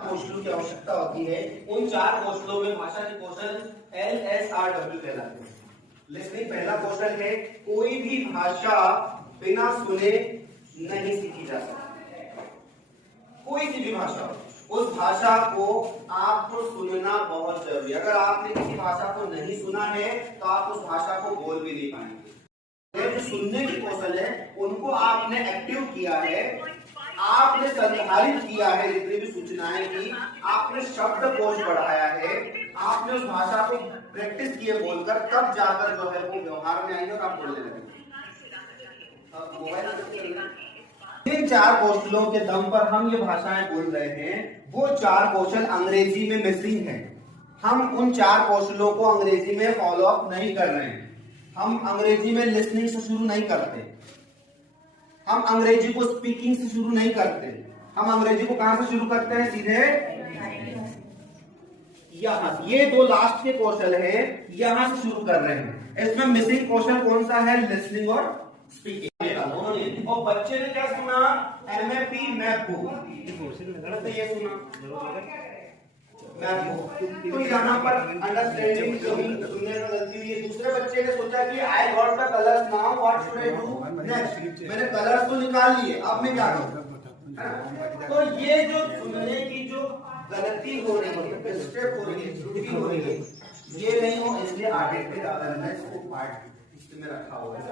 कौशलों की आवश्यकता होती है। उन 4 कौशलों में भाषा के कौशल LSRW कहलाते हैं। लिसनिंग पहला कौशल है, कोई भी भाषा बिना सुने नहीं सीखी जा सकती। कोई सी भी भाषा, उस भाषा को आपको सुनना बहुत जरूरी है। अगर आपने किसी भाषा को नहीं सुना है तो आप उस भाषा को बोल भी नहीं पाएंगे। जो सुनने की कौशल है उनको आपने एक्टिव किया है, आपने संधारित किया है, जितनी भी सूचनाएं की, आपने शब्दकोश बढ़ाया है, आपने उस भाषा को प्रैक्टिस किए बोलकर, तब जाकर जो है वो व्यवहार में आएंगे और आप बोलने लगेंगे। इन 4 कौशलों के दम पर हम ये भाषाएं बोल रहे हैं। वो 4 कौशल अंग्रेजी में मिसिंग है। हम उन 4 कौशलों को अंग्रेजी में फॉलो अप नहीं कर रहे हैं। हम अंग्रेजी में लिसनिंग से शुरू नहीं करते, हम अंग्रेजी को स्पीकिंग से शुरू नहीं करते। हम अंग्रेजी को कहां से शुरू करते हैं? सीधे यहां। ये 2 लास्ट के कौशल है, यहां से शुरू कर रहे हैं। इसमें मिसिंग कौशल कौन सा है? लिसनिंग और स्पीकिंग। और बच्चे ने क्या सुना? MAP मैप को, तो ये सुना तो यहाँ पर अंडरस्टैंडिंग सुनने में गलती हुई है। दूसरे बच्चे ने सोचा कि I got the colours now, what should I do next? मैंने कलर्स तो निकाल लिए, अब मैं क्या करूं? तो ये जो सुनने की जो गलती हो रही है, मिस्टेक हो रही है, त्रुटि हो रही है, ये नहीं हो, इसलिए ऑडिटिव अवेयरनेस को पार्ट में रखा हुआ है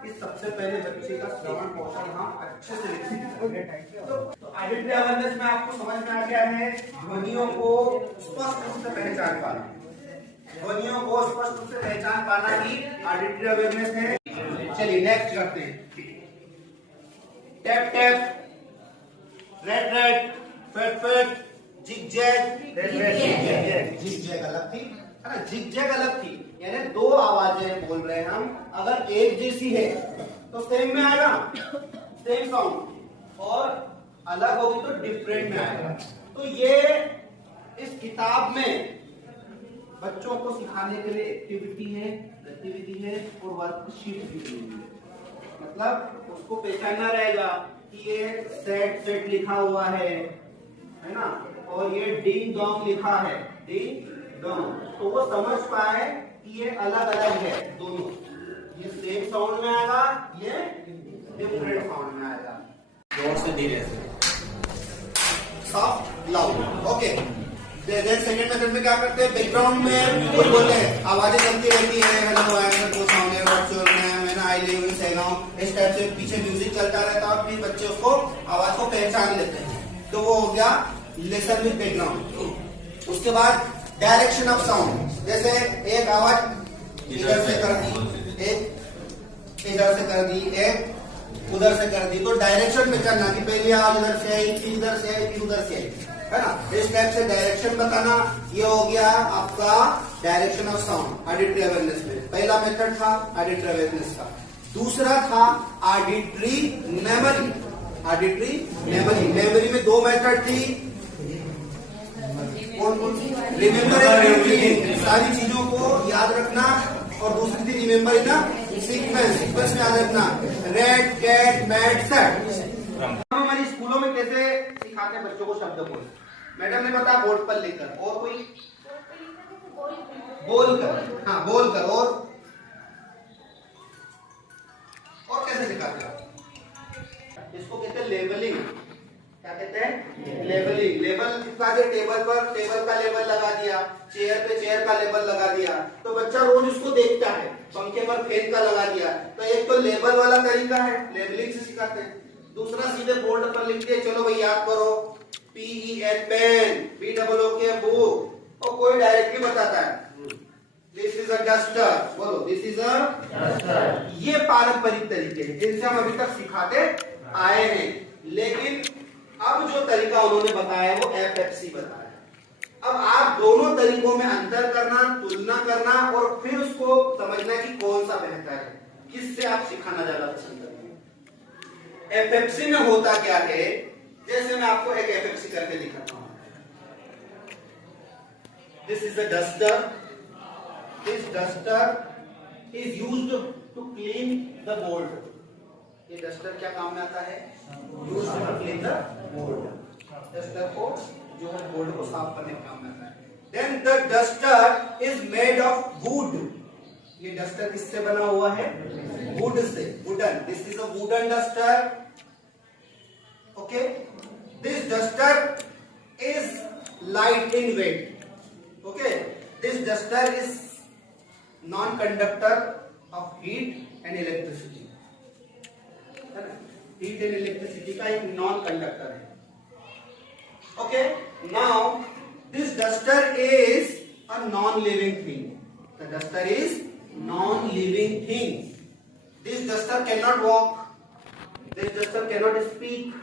कि सबसे पहले बच्चे का श्रवण कौशल हम अच्छे से विकसित करें। तो ऑडिटिव अवेयरनेस में आपको समझ में आ गया है ध्वनियों को स्पष्ट रूप से पहचान पाना। ध्वनियों को स्पष्ट रूप से पहचान पाना ही ऑडिटिव अवेयरनेस है। चलिए नेक्स्ट करते हैं। Tap tap, red red, fat fat, zig zag. Zig zag अलग थी, है ना? जिग जैग अलग थी, यानी 2 आवाजें बोल रहे हैं हम। अगर एक जैसी है तो सेम में आएगा, सेम साउंड, और अलग होगी तो डिफरेंट में आएगा। तो ये इस किताब में बच्चों को सिखाने के लिए एक्टिविटी है, गतिविधि है और वर्कशीट भी दी हुई है। मतलब उसको पहचानना रहेगा कि ये सेट सेट लिखा हुआ है ना, और ये डिंग डोंग लिखा है, डिंग डोंग, तो वो समझ पाए कि ये अलग अलग है दोनों। ये सेम साउंड में आएगा, ये डिफरेंट साउंड में आएगा। जोर से धीरे से, soft loud. Okay, then second method में क्या करते हैं? बैकग्राउंड में कोई बोलते हैं, आवाजें चलती रहती है, हेलो आई एम को साउंड है, what's your name, and I live in Segaon, इस टाइप से पीछे म्यूजिक चलता रहता है और फिर बच्चे उसको आवाज को पहचान लेते हैं। तो वो हो गया लिसन विद बैकग्राउंड। उसके बाद डायरेक्शन ऑफ साउंड, जैसे एक आवाज इधर से कर दी, एक इधर से कर दी, एक उधर से कर दी, तो डायरेक्शन में करना कि पहली आवाज इधर से आई, फिर इधर से आई, फिर उधर से आई, है ना? इस टाइप से डायरेक्शन बताना। ये हो गया आपका direction of sound auditory awareness में। पहला मेथड था ऑडिटरी अवेयरनेस का। दूसरा था auditory memory. Auditory memory, memory में 2 मेथड थी। रिमेम्बर सारी चीजों को याद रखना, और दूसरी थी रिमेम्बर इन सीक्वेंस, सीक्वेंस में याद रखना। Red cat mat set. हमारी स्कूलों में कैसे सिखाते हैं बच्चों को शब्दकोश? मैडम ने बताया बोर्ड पर लिखकर, और कोई बोलकर। हाँ, बोलकर। और कैसे सिखाते हैं? इसको कहते हैं लेबलिंग। क्या कहते हैं? लेबलिंग। लेबल चिपका दिया टेबल पर, टेबल का लेबल लगा दिया, चेयर पे चेयर का लेबल लगा दिया, तो बच्चा रोज उसको देखता है। पंखे पर फैन का लगा दिया, तो एक तो लेबल वाला तरीका है, लेबलिंग से सिखाते हैं। दूसरा सीधे बोर्ड पर लिख दिया, चलो भाई याद करो, PEN पेन, BOOK बुक, और कोई डायरेक्टली बताता है दिस इज अ डस्टर, बोलो दिस इज अ डस्टर। ये पारंपरिक तरीके हैं जिनसे हम अभी तक सिखाते आए हैं, लेकिन अब जो तरीका उन्होंने बताया वो FFC बताया। अब आप दोनों तरीकों में अंतर करना, तुलना करना, और फिर उसको समझना कि कौन सा बेहतर है, किससे आप सिखाना ज्यादा पसंद करेंगे। FFC में होता क्या है, जैसे मैं आपको एक FFC करके दिखाता हूं। This is a duster, this duster is used to clean the board. ये डस्टर क्या काम में आता है? Used to clean the board. Duster को जो है बोर्ड को साफ करने का काम करता है। Then the duster is made of wood. ये डस्टर किससे बना हुआ है? वुड से, wooden. This is a wooden duster. Okay, this duster is light in weight. Okay, this duster is non conductor of heat and electricity. Heat and electricity का एक non conductor है। Okay, now this duster is a non living thing. The duster is non living thing. This duster can not walk, this duster can not speak,